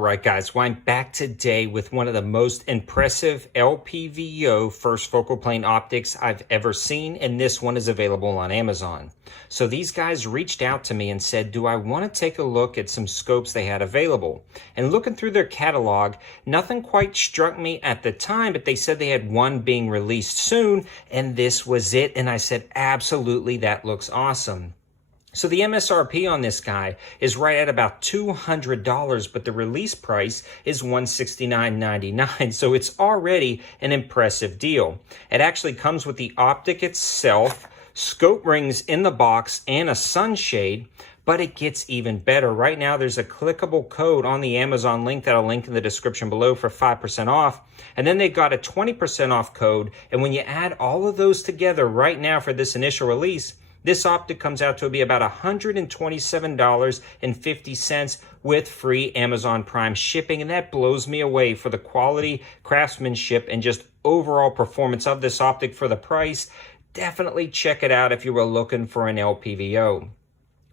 Alright guys, well I'm back today with one of the most impressive LPVO first focal plane optics I've ever seen, and this one is available on Amazon. So these guys reached out to me and said, do I want to take a look at some scopes they had available? And looking through their catalog, nothing quite struck me at the time, but they said they had one being released soon, and this was it, and I said, absolutely, that looks awesome. So the MSRP on this guy is right at about $200, but the release price is $169.99, so it's already an impressive deal. It actually comes with the optic itself, scope rings in the box, and a sunshade, but it gets even better. Right now, there's a clickable code on the Amazon link that I'll link in the description below for 5% off, and then they've got a 20% off code, and when you add all of those together right now for this initial release, this optic comes out to be about $127.50 with free Amazon Prime shipping, and that blows me away for the quality, craftsmanship, and just overall performance of this optic for the price. Definitely check it out if you were looking for an LPVO.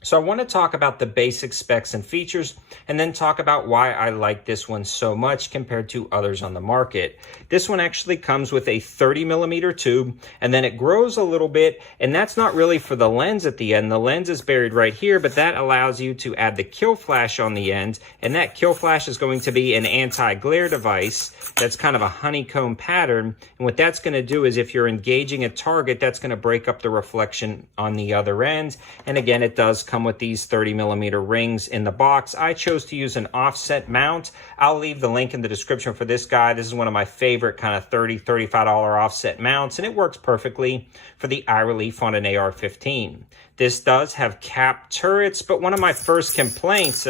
So I want to talk about the basic specs and features, and then talk about why I like this one so much compared to others on the market. This one actually comes with a 30mm tube, and then it grows a little bit, and that's not really for the lens at the end. The lens is buried right here, but that allows you to add the kill flash on the end, and that kill flash is going to be an anti-glare device that's kind of a honeycomb pattern, and what that's going to do is if you're engaging a target, that's going to break up the reflection on the other end. And again, it does come with these 30mm rings in the box. I chose to use an offset mount. I'll leave the link in the description for this guy. This is one of my favorite kind of $30, $35 offset mounts, and it works perfectly for the eye relief on an AR-15. This does have capped turrets, but one of my first complaints,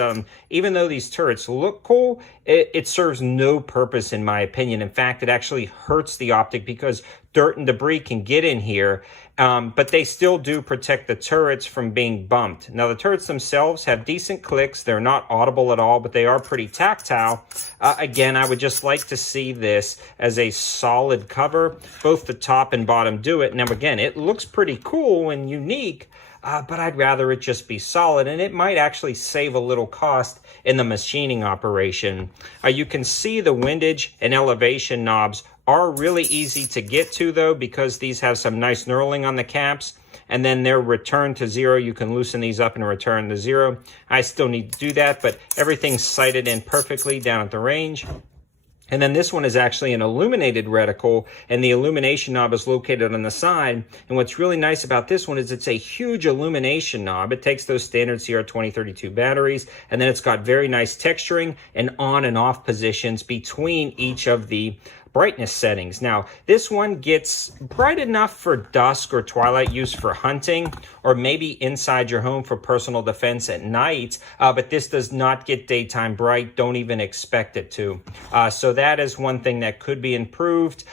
even though these turrets look cool, it serves no purpose in my opinion. In fact, it actually hurts the optic because dirt and debris can get in here, but they still do protect the turrets from being bumped. Now, the turrets themselves have decent clicks. They're not audible at all, but they are pretty tactile. Again, I would just like to see this as a solid cover. Both the top and bottom do it. Now, again, it looks pretty cool and unique, but I'd rather it just be solid, and it might actually save a little cost in the machining operation. You can see the windage and elevation knobs are really easy to get to, though, because these have some nice knurling on the caps, and then they're returned to zero. You can loosen these up and return to zero. I still need to do that, but everything's sighted in perfectly down at the range. And then this one is actually an illuminated reticle, and the illumination knob is located on the side. And what's really nice about this one is it's a huge illumination knob. It takes those standard CR2032 batteries, and then it's got very nice texturing and on and off positions between each of the brightness settings. Now, this one gets bright enough for dusk or twilight use for hunting, or maybe inside your home for personal defense at night, but this does not get daytime bright. Don't even expect it to. So that is one thing that could be improved,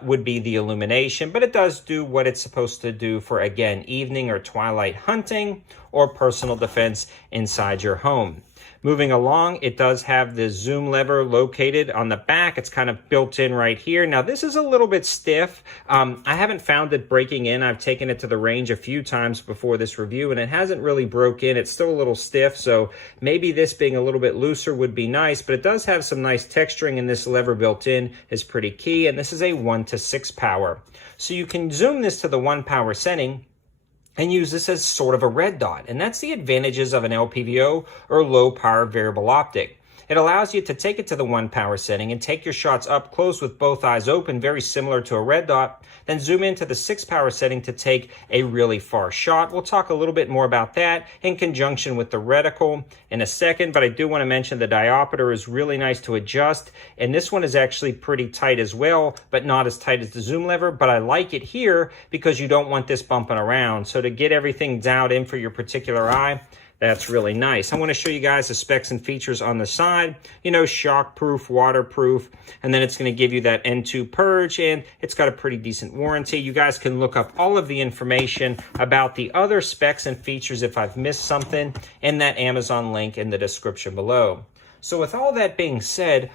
would be the illumination, but it does do what it's supposed to do for, again, evening or twilight hunting or personal defense inside your home. Moving along, it does have the zoom lever located on the back. It's kind of built in right here. Now, this is a little bit stiff. I haven't found it breaking in. I've taken it to the range a few times before this review, and it hasn't really broke in. It's still a little stiff, so maybe this being a little bit looser would be nice, but it does have some nice texturing, and this lever built in is pretty key, and this is a 1:6 power. So you can zoom this to the 1 power setting and use this as sort of a red dot. And that's the advantages of an LPVO or low power variable optic. It allows you to take it to the 1 power setting and take your shots up close with both eyes open, very similar to a red dot, then zoom into the 6 power setting to take a really far shot. We'll talk a little bit more about that in conjunction with the reticle in a second, but I do want to mention the diopter is really nice to adjust, and this one is actually pretty tight as well, but not as tight as the zoom lever, but I like it here because you don't want this bumping around. So to get everything dialed in for your particular eye, that's really nice. I want to show you guys the specs and features on the side. You know, shockproof, waterproof, and then it's going to give you that N2 purge, and it's got a pretty decent warranty. You guys can look up all of the information about the other specs and features if I've missed something in that Amazon link in the description below. So with all that being said,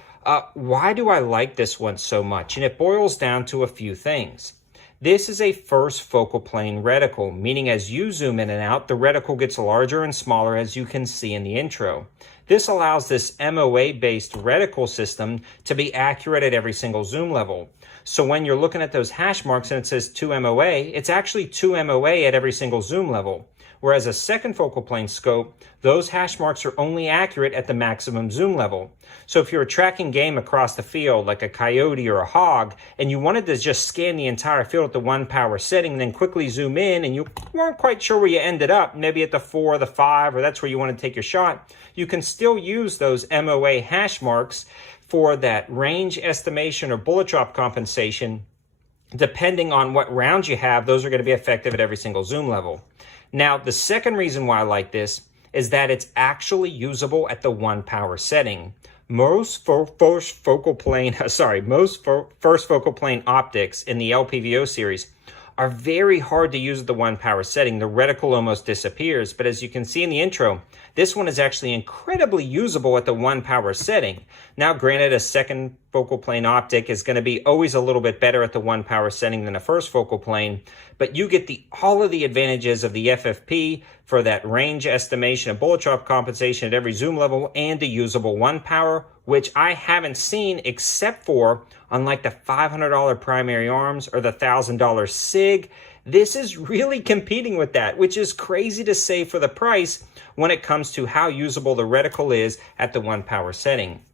why do I like this one so much? And it boils down to a few things. This is a first focal plane reticle, meaning as you zoom in and out, the reticle gets larger and smaller, as you can see in the intro. This allows this MOA-based reticle system to be accurate at every single zoom level. So when you're looking at those hash marks and it says 2 MOA, it's actually 2 MOA at every single zoom level. Whereas a second focal plane scope, those hash marks are only accurate at the maximum zoom level. So if you're tracking game across the field like a coyote or a hog, and you wanted to just scan the entire field at the 1 power setting and then quickly zoom in and you weren't quite sure where you ended up, maybe at the 4 or the 5, or that's where you want to take your shot, you can still use those MOA hash marks for that range estimation or bullet drop compensation. Depending on what rounds you have, those are going to be effective at every single zoom level. Now, the second reason why I like this is that it's actually usable at the 1 power setting. Most first focal plane optics in the LPVO series are very hard to use at the 1 power setting. The reticle almost disappears, but as you can see in the intro, this one is actually incredibly usable at the 1 power setting. Now, granted, a second focal plane optic is going to be always a little bit better at the 1 power setting than a first focal plane, but you get all of the advantages of the FFP for that range estimation and bullet drop compensation at every zoom level and a usable 1 power, which I haven't seen except for on like the $500 primary arms or the $1,000 SIG. This is really competing with that, which is crazy to say for the price when it comes to how usable the reticle is at the 1 power setting.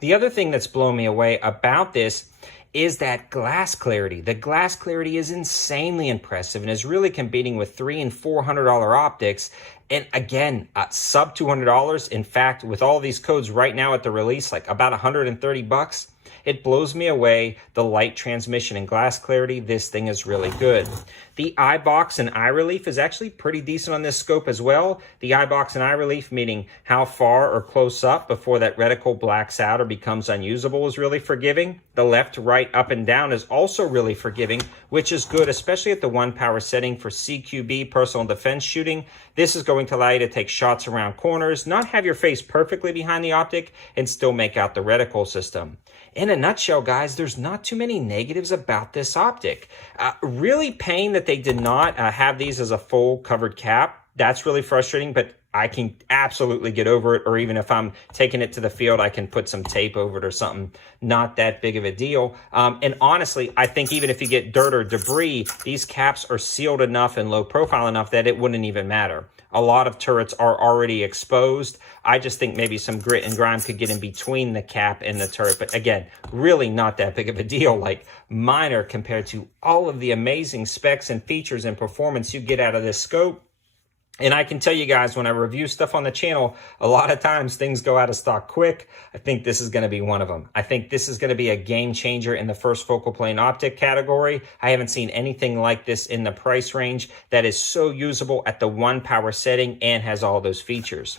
The other thing that's blown me away about this is that glass clarity. The glass clarity is insanely impressive and is really competing with $300 and $400 optics. And again, sub $200. In fact, with all these codes right now at the release, like about $130. It blows me away. The light transmission and glass clarity, this thing is really good. The eye box and eye relief is actually pretty decent on this scope as well. The eye box and eye relief, meaning how far or close up before that reticle blacks out or becomes unusable, is really forgiving. The left, right, up, and down is also really forgiving, which is good, especially at the 1 power setting for CQB, personal defense shooting. This is going to allow you to take shots around corners, not have your face perfectly behind the optic, and still make out the reticle system. In a nutshell, guys, there's not too many negatives about this optic. Really pain that they did not have these as a full covered cap. That's really frustrating, but I can absolutely get over it. Or even if I'm taking it to the field, I can put some tape over it or something. Not that big of a deal. And honestly, I think even if you get dirt or debris, these caps are sealed enough and low profile enough that it wouldn't even matter. A lot of turrets are already exposed. I just think maybe some grit and grime could get in between the cap and the turret. But again, really not that big of a deal, like minor compared to all of the amazing specs and features and performance you get out of this scope. And I can tell you guys, when I review stuff on the channel, a lot of times things go out of stock quick. I think this is going to be one of them. I think this is going to be a game changer in the first focal plane optic category. I haven't seen anything like this in the price range that is so usable at the 1 power setting and has all those features.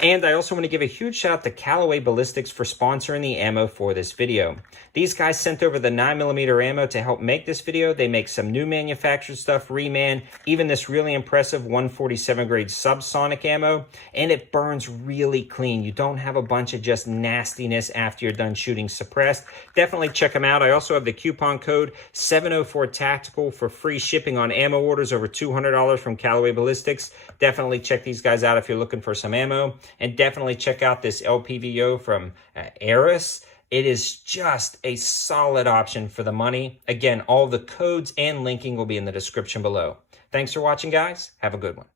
And I also want to give a huge shout out to Callaway Ballistics for sponsoring the ammo for this video. These guys sent over the 9mm ammo to help make this video. They make some new manufactured stuff, reman, even this really impressive 147 grade subsonic ammo, and it burns really clean. You don't have a bunch of just nastiness after you're done shooting suppressed. Definitely check them out. I also have the coupon code 704TACTICAL for free shipping on ammo orders over $200 from Callaway Ballistics. Definitely check these guys out if you're looking for some ammo. And definitely check out this LPVO from Eris. It is just a solid option for the money. Again, all the codes and linking will be in the description below. Thanks for watching, guys. Have a good one.